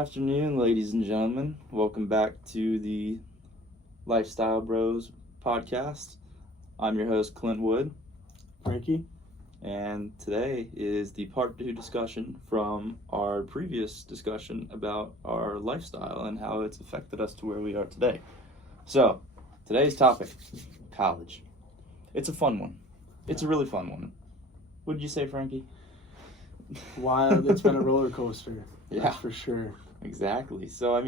afternoon, ladies and gentlemen. Welcome back to the Lifestyle Bros podcast. I'm your host, Clint Wood. Frankie. And today is the part 2 discussion from our previous discussion about our lifestyle and how it's affected us to where we are today. So, today's topic, college. It's a fun one. It's a really fun one. What did you say, Frankie? Wild. It's been a roller coaster. Yeah. That's for sure. Exactly. So,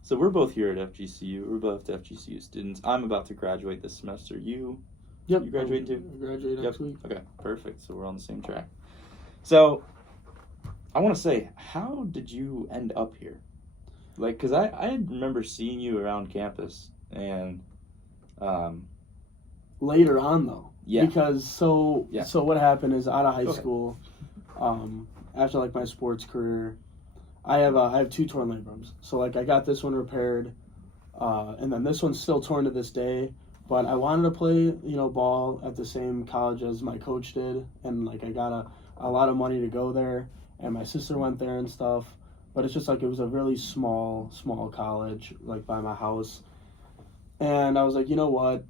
so we're both here at FGCU. We're both FGCU students. I'm about to graduate this semester. You graduating too? I graduate next week. Okay, perfect. So we're on the same track. So, I want to say, how did you end up here? Because I remember seeing you around campus, and later on, though. Yeah. Because, so what happened is, out of high school, after, my sports career, I have 2 torn labrums. So, I got this one repaired, and then this one's still torn to this day. But I wanted to play, ball at the same college as my coach did. And, I got a lot of money to go there. And my sister went there and stuff. But it's just, it was a really small college, by my house. And I was like, you know what?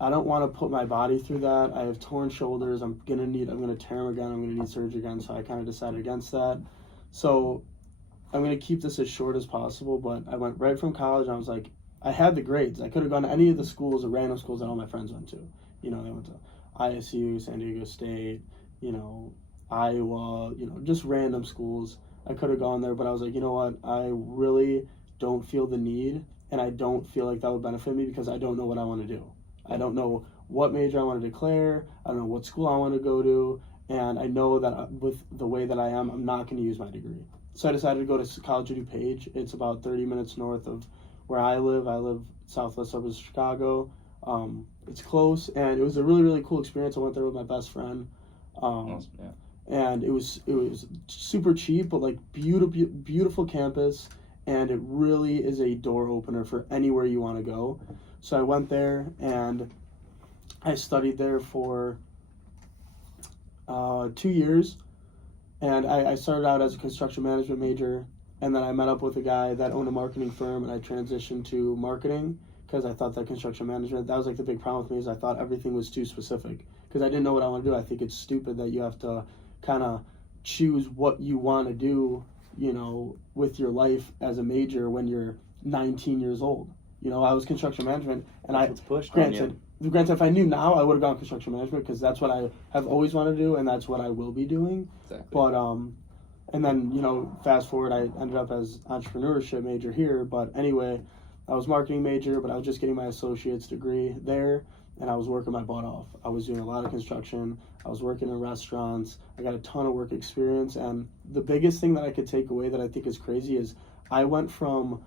I don't want to put my body through that. I have torn shoulders. I'm going to tear them again. I'm going to need surgery again. So I kind of decided against that. So I'm going to keep this as short as possible. But I went right from college. And I was like, I had the grades. I could have gone to any of the schools, the random schools that all my friends went to. They went to ISU, San Diego State, Iowa, just random schools. I could have gone there, but I was like, you know what? I really don't feel the need, and I don't feel like that would benefit me because I don't know what I want to do. I don't know what major I want to declare. I don't know what school I want to go to, and I know that with the way that I am, I'm not going to use my degree. So I decided to go to College of DuPage. It's about 30 minutes north of where I live. I live southwest suburbs of Chicago. It's close, and it was a really, really cool experience. I went there with my best friend. Awesome, yeah. And it was super cheap, but beautiful campus, and it really is a door opener for anywhere you want to go. So I went there, and I studied there for 2 years, and I started out as a construction management major. And then I met up with a guy that owned a marketing firm, and I transitioned to marketing because I thought that construction management, that was the big problem with me, is I thought everything was too specific because I didn't know what I want to do. I think it's stupid that you have to kind of choose what you want to do, with your life as a major when you're 19 years old. I was construction management, and granted, if I knew now, I would have gone construction management because that's what I have always wanted to do, and that's what I will be doing. Exactly. But, and then, fast forward, I ended up as entrepreneurship major here. But anyway, I was marketing major, but I was just getting my associate's degree there, and I was working my butt off. I was doing a lot of construction. I was working in restaurants. I got a ton of work experience. And the biggest thing that I could take away that I think is crazy is I went from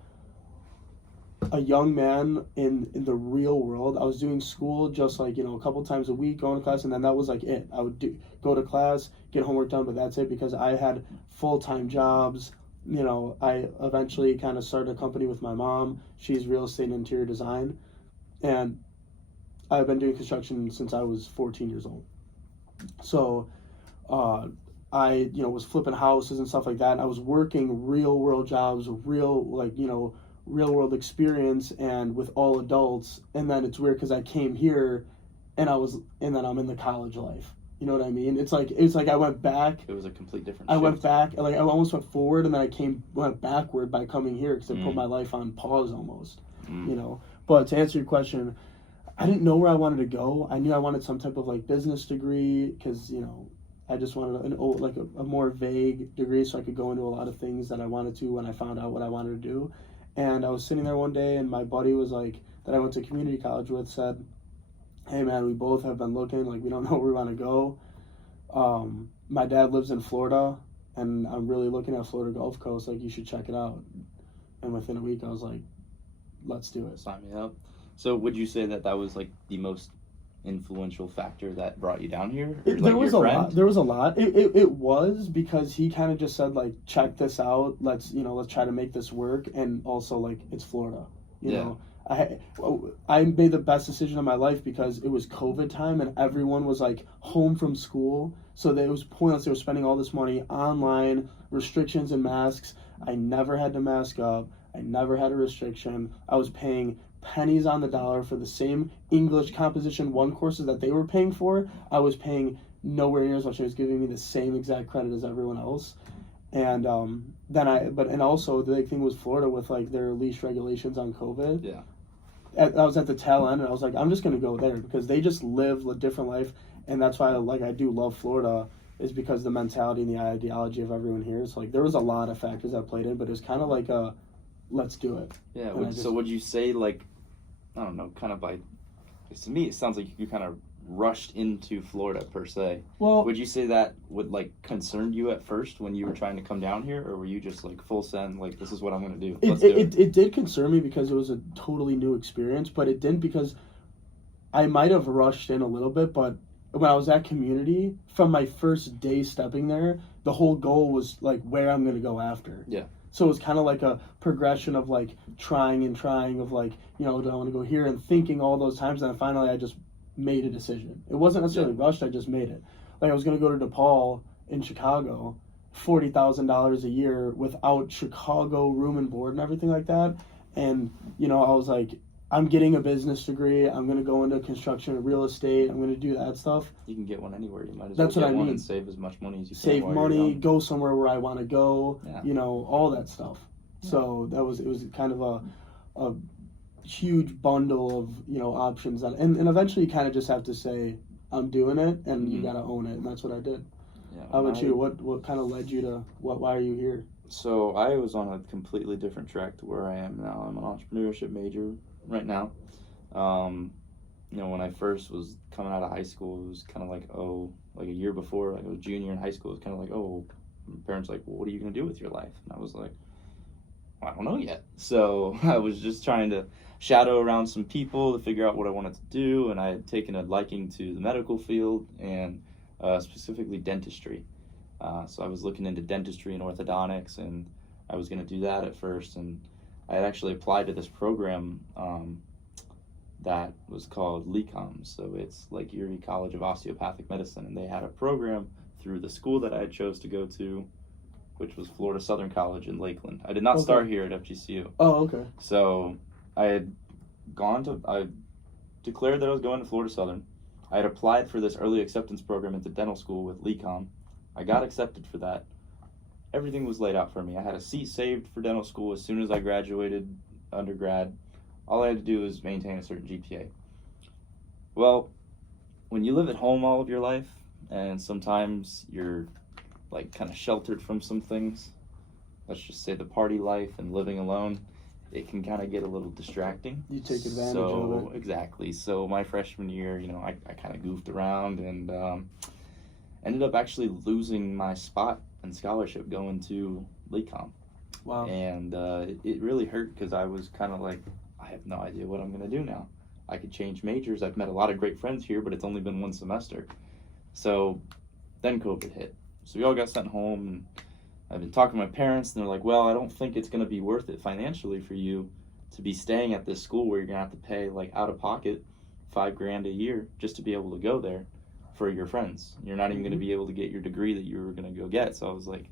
a young man in the real world. I was doing school just a couple times a week, going to class, and then that was it. I would go to class, get homework done, but that's it because I had full-time jobs. I eventually kind of started a company with my mom. She's real estate and interior design, and I've been doing construction since I was 14 years old. So I was flipping houses and stuff like that. I was working real world jobs, real world experience, and with all adults. And then it's weird because I came here and then I'm in the college life. You know what I mean? It's like I went back. It was a complete different I shift. went back, I almost went forward, and then I went backward by coming here because I put my life on pause almost. But to answer your question, I didn't know where I wanted to go. I knew I wanted some type of business degree because I just wanted a more vague degree so I could go into a lot of things that I wanted to when I found out what I wanted to do. And I was sitting there one day, and my buddy was that I went to community college with said, "Hey man, we both have been looking, we don't know where we want to go. My dad lives in Florida, and I'm really looking at Florida Gulf Coast, you should check it out." And within a week I was like, let's do it. Sign me up. So would you say that was the most influential factor that brought you down here? Or, there was a lot. There was a lot. It was because he kind of just said check this out. Let's try to make this work. And also it's Florida. You know, I made the best decision of my life because it was COVID time and everyone was like home from school. So it was pointless. They were spending all this money online, restrictions and masks. I never had to mask up. I never had a restriction. I was paying pennies on the dollar for the same English composition 1 courses that they were paying for. I was paying nowhere near as much. It was giving me the same exact credit as everyone else. And and also the big thing was Florida with like their leash regulations on COVID. Yeah. I was at the tail end, and I was like, I'm just gonna go there because they just live a different life, and that's why I do love Florida, is because the mentality and the ideology of everyone here. It's like there was a lot of factors that played in, but it was kind of like a, let's do it. Yeah. So would you say, like, I don't know, kind of by, to me it sounds like you kind of rushed into Florida per se. Well, would you say that would like concern you at first when you were trying to come down here, or were you just like full send, like, this is what I'm going to do? It did concern me because it was a totally new experience, but it didn't because I might have rushed in a little bit, but when I was at community, from my first day stepping there, the whole goal was like where I'm going to go after. Yeah. So it was kind of like a progression of like trying of like, do I want to go here, and thinking all those times, and then finally I just made a decision. It wasn't necessarily rushed, I just made it. Like I was going to go to DePaul in Chicago, $40,000 a year without Chicago room and board and everything like that. And, I was like, I'm getting a business degree. I'm going to go into construction and real estate. I'm going to do that stuff. You can get one anywhere. You might as That's well what get I one mean. And save as much money as you can. Save money, go somewhere where I want to go, all that stuff. Yeah. So it was kind of a huge bundle of, options. And eventually you kind of just have to say, I'm doing it, and you got to own it. And that's what I did. Yeah. How about you? What kind of led you to why are you here? So I was on a completely different track to where I am now. I'm an entrepreneurship major right now. When I first was coming out of high school, it was kind of like a year before, like I was junior in high school, it was kind of like, my parents like, well, what are you going to do with your life? And I was like, I don't know yet. So I was just trying to shadow around some people to figure out what I wanted to do, and I had taken a liking to the medical field and specifically dentistry. So I was looking into dentistry and orthodontics, and I was going to do that at first. And I had actually applied to this program that was called LECOM. So it's Lake Erie College of Osteopathic Medicine, and they had a program through the school that I chose to go to, which was Florida Southern College in Lakeland. I did not start here at FGCU. Oh, okay. So I declared that I was going to Florida Southern. I had applied for this early acceptance program at the dental school with LECOM. I got accepted for that. Everything was laid out for me. I had a seat saved for dental school as soon as I graduated undergrad. All I had to do was maintain a certain GPA. Well, when you live at home all of your life, and sometimes you're like kind of sheltered from some things, let's just say the party life and living alone, it can kind of get a little distracting. You take advantage of it. Exactly. So my freshman year, I kind of goofed around and ended up actually losing my spot and scholarship going to LECOM. Wow. And it really hurt because I was kind of like, I have no idea what I'm going to do now. I could change majors. I've met a lot of great friends here, but it's only been one semester. So then COVID hit. So we all got sent home, and I've been talking to my parents, and they're like, well, I don't think it's going to be worth it financially for you to be staying at this school where you're going to have to pay like out of pocket $5,000 a year just to be able to go there for your friends. You're not even going to be able to get your degree that you were going to go get. So I was like,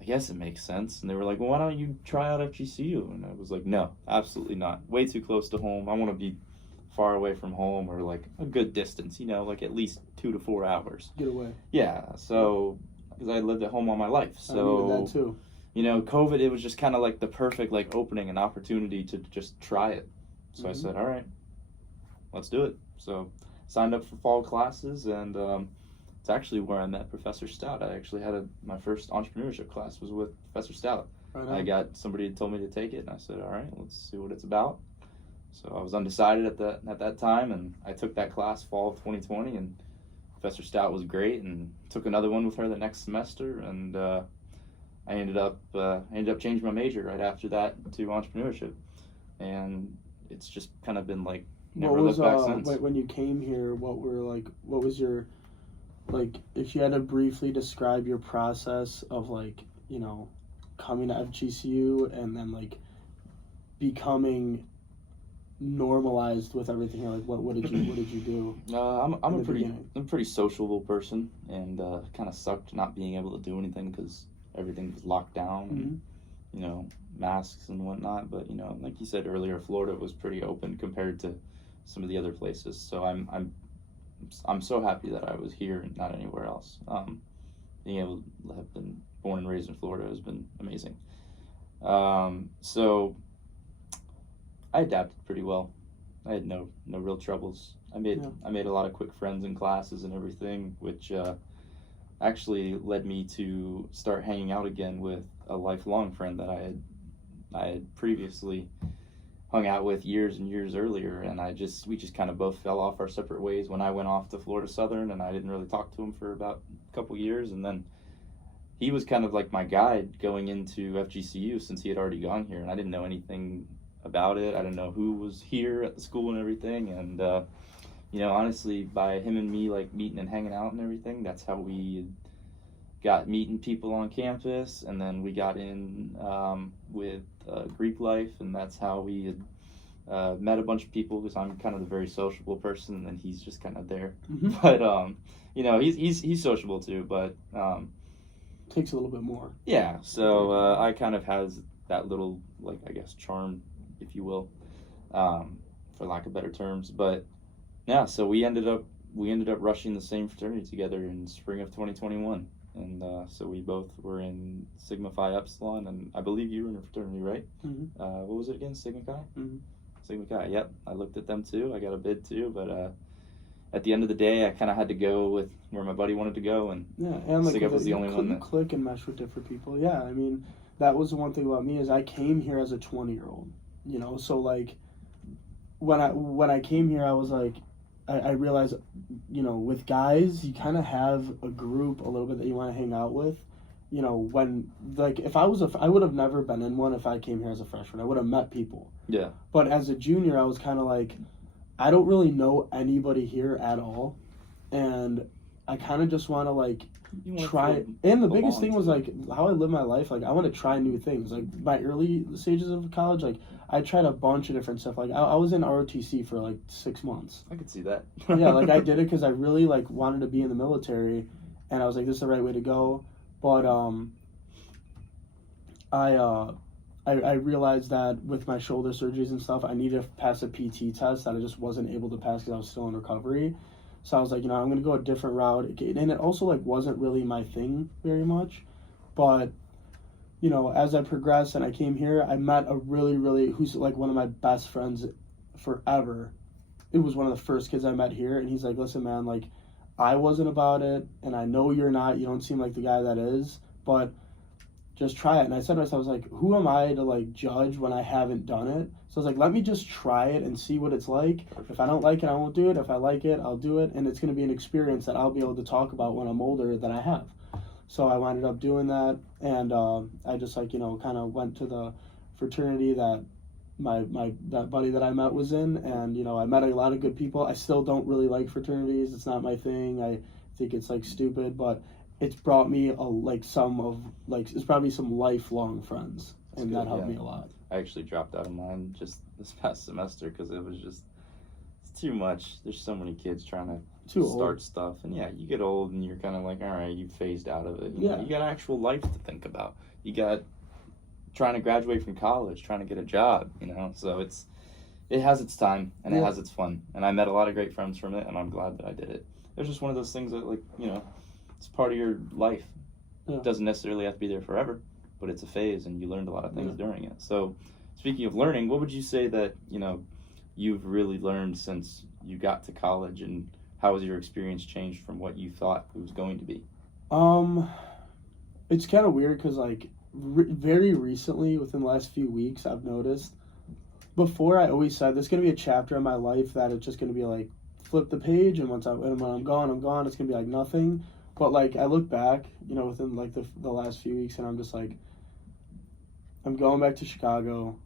I guess it makes sense. And they were like, well, why don't you try out FGCU? And I was like, no, absolutely not. Way too close to home. I want to be far away from home, or like a good distance, like at least 2 to 4 hours. Get away. Yeah. So, because I lived at home all my life. So, I needed that too. COVID, it was just kind of like the perfect like opening and opportunity to just try it. So I said, all right, let's do it. So signed up for fall classes, and it's actually where I met Professor Stout. I actually had my first entrepreneurship class was with Professor Stout. Right. I got somebody that told me to take it, and I said, all right, let's see what it's about. So I was undecided at that time, and I took that class fall of 2020, and Professor Stout was great, and took another one with her the next semester, and I ended up changing my major right after that to entrepreneurship, and it's just kind of been like never looked back since. When you came here, what was your, like, if you had to briefly describe your process of like, coming to FGCU and then like becoming normalized with everything here? Like, what did you do? I'm a pretty sociable person, and kind of sucked not being able to do anything because everything was locked down, and you know, masks and whatnot. But you know, like you said earlier, Florida was pretty open compared to some of the other places. So I'm so happy that I was here and not anywhere else. Being able to have been born and raised in Florida has been amazing. So I adapted pretty well. I had no real troubles. I made a lot of quick friends in classes and everything, which actually led me to start hanging out again with a lifelong friend that I had previously hung out with years and years earlier, and we just kind of both fell off our separate ways when I went off to Florida Southern, and I didn't really talk to him for about a couple years, and then he was kind of like my guide going into FGCU since he had already gone here, and I didn't know anything about it. I didn't know who was here at the school and everything, and you know, honestly, by him and me like meeting and hanging out and everything, that's how we got meeting people on campus, and then we got in with Greek life, and that's how we had met a bunch of people, because I'm kind of the very sociable person, and he's just kind of there. But you know, he's sociable too, but takes a little bit more. Yeah, so I kind of has that little, like, I guess, charm, if you will, for lack of better terms. But yeah, so we ended up rushing the same fraternity together in spring of 2021. And so we both were in Sigma Phi Epsilon, and I believe you were in a fraternity, right? What was it again? Sigma Chi? Sigma Chi, yep. I looked at them too. I got a bid too, but at the end of the day, I kind of had to go with where my buddy wanted to go, and like Sigma was the only one that click and mesh with different people. Yeah, I mean, that was the one thing about me is I came here as a 20-year-old, you know. So like, when I came here, I was like, I realized, you know, with guys, you kind of have a group a little bit that you want to hang out with. You know, when, like, if I would have never been in one if I came here as a freshman. I would have met people. Yeah. But as a junior, I was kind of like, I don't really know anybody here at all. And I kind of just want to, like, try. And the biggest thing was, like, how I live my life. Like, I want to try new things. Like, my early stages of college, like, I tried a bunch of different stuff. Like, I was in ROTC for, like, 6 months. I could see that. Yeah, like, I did it because I really, like, wanted to be in the military. And I was like, this is the right way to go. But I realized that with my shoulder surgeries and stuff, I needed to pass a PT test that I just wasn't able to pass because I was still in recovery. So I was like, you know, I'm going to go a different route. And it also, like, wasn't really my thing very much. But, you know, as I progressed and I came here, I met a really, who's, like, one of my best friends forever. It was one of the first kids I met here. And he's like, listen, man, like, I wasn't about it. And I know you're not. You don't seem like the guy that is. But just try it. And I said to myself, I was like, who am I to, like, judge when I haven't done it? So I was like, let me just try it and see what it's like. If I don't like it, I won't do it. If I like it, I'll do it. And it's going to be an experience that I'll be able to talk about when I'm older that I have. So I ended up doing that. And I just, like, you know, kind of went to the fraternity that that buddy that I met was in. And, you know, I met a lot of good people. I still don't really like fraternities. It's not my thing. I think it's, like, stupid. But it's brought me it's brought me some lifelong friends. And that helped me a lot. I actually dropped out of mine just this past semester because it was just, it's too much. There's so many kids trying to start stuff. And yeah, you get old and you're kind of like, all right, you phased out of it. You know, you got actual life to think about. You got trying to graduate from college, trying to get a job, you know. So it has its time and it has its fun. And I met a lot of great friends from it, and I'm glad that I did it. It's just one of those things that, like, you know, it's part of your life. It doesn't necessarily have to be there forever, but it's a phase, and you learned a lot of things during it. So, speaking of learning, what would you say that, you know, you've really learned since you got to college, and how has your experience changed from what you thought it was going to be? It's kind of weird because, like, very recently, within the last few weeks, I've noticed. Before, I always said there's going to be a chapter in my life that it's just going to be like, flip the page, and when I'm gone, I'm gone. It's going to be like nothing. But, like, I look back, you know, within, like, the last few weeks, and I'm just like, I'm going back to Chicago,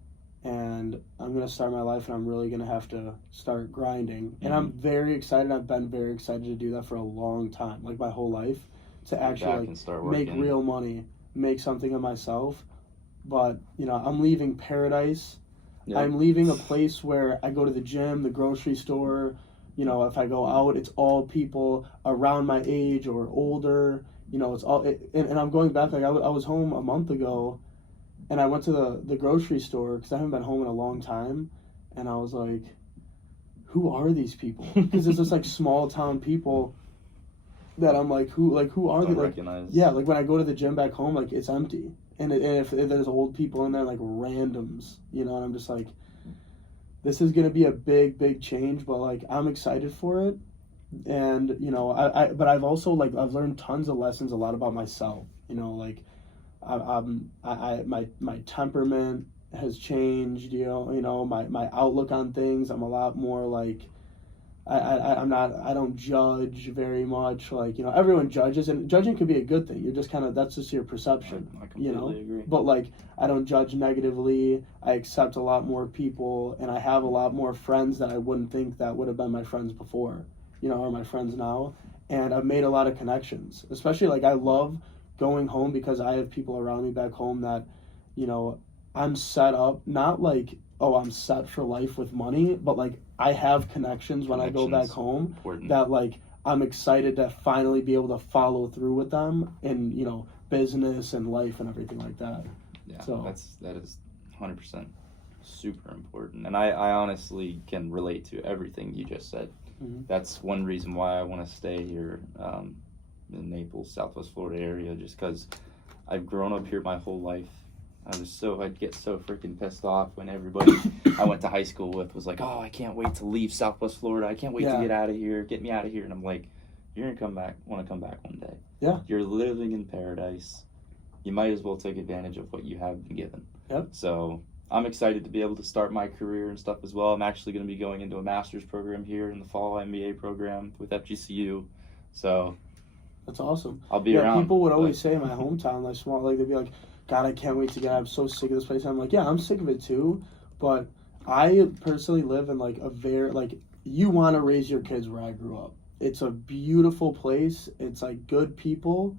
and I'm going to start my life, and I'm really going to have to start grinding. And I'm very excited. I've been very excited to do that for a long time, like, my whole life, to actually, like, make real money, make something of myself. But, you know, I'm leaving paradise Yeah. I'm leaving a place where I go to the gym, the grocery store. You know, if I go out, it's all people around my age or older. You know, it's all, and I'm going back. Like I was home a month ago, and I went to the grocery store because I haven't been home in a long time, and I was like, who are these people? Because it's just like small town people that I'm like, who are they? Don't Like, recognize. yeah, like when I go to the gym back home, like it's empty, and if there's old people in there, like randoms, you know, and I'm just like, this is gonna be a big change, but like I'm excited for it, and you know, but I've also like I've learned tons of lessons, a lot about myself, you know, like my temperament has changed, you know, my outlook on things. I'm a lot more like I don't judge very much. Like, you know, everyone judges, and judging could be a good thing. You're just kind of, that's just your perception. I completely agree. But like, I don't judge negatively. I accept a lot more people, and I have a lot more friends that I wouldn't think that would have been my friends before, you know, or my friends now. And I've made a lot of connections, especially like I love going home because I have people around me back home that, you know, I'm set up, not like, oh, I'm set for life with money, but like I have connections when I go back home important. that like I'm excited to finally be able to follow through with them in, you know, business and life and everything like that. Yeah, so that is 100% super important, and I honestly can relate to everything you just said. Mm-hmm. That's one reason why I want to stay here in Naples, Southwest Florida area, just because I've grown up here my whole life. I'd get so freaking pissed off when everybody I went to high school with was like, oh, I can't wait to leave Southwest Florida. I can't wait to get out of here. Get me out of here. And I'm like, you're going to want to come back one day. Yeah. You're living in paradise. You might as well take advantage of what you have been given. Yep. So I'm excited to be able to start my career and stuff as well. I'm actually going to be going into a master's program here in the fall, MBA program with FGCU. So that's awesome. I'll be around. People would always say in my hometown, like small, like they'd be like, God, I can't wait to get out. I'm so sick of this place. I'm like, yeah, I'm sick of it too. But I personally live in like a very, like, you want to raise your kids where I grew up. It's a beautiful place. It's like good people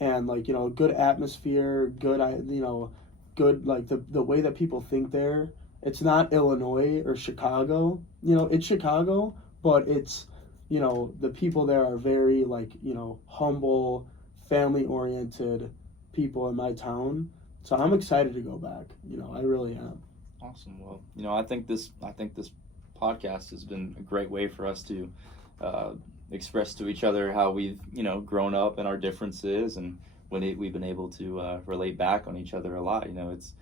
and like, you know, good atmosphere, good, you know, good, like the way that people think there. It's not Illinois or Chicago. You know, it's Chicago, but it's, you know, the people there are very like, you know, humble, family oriented people in my town. So I'm excited to go back. You know, I really am. Awesome. Well, you know, I think this podcast has been a great way for us to express to each other how we've, you know, grown up and our differences, and we've been able to relate back on each other a lot. You know, it's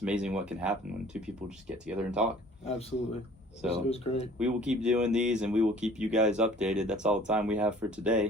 amazing what can happen when two people just get together and talk. Absolutely. So it was great. We will keep doing these, and we will keep you guys updated. That's all the time we have for today.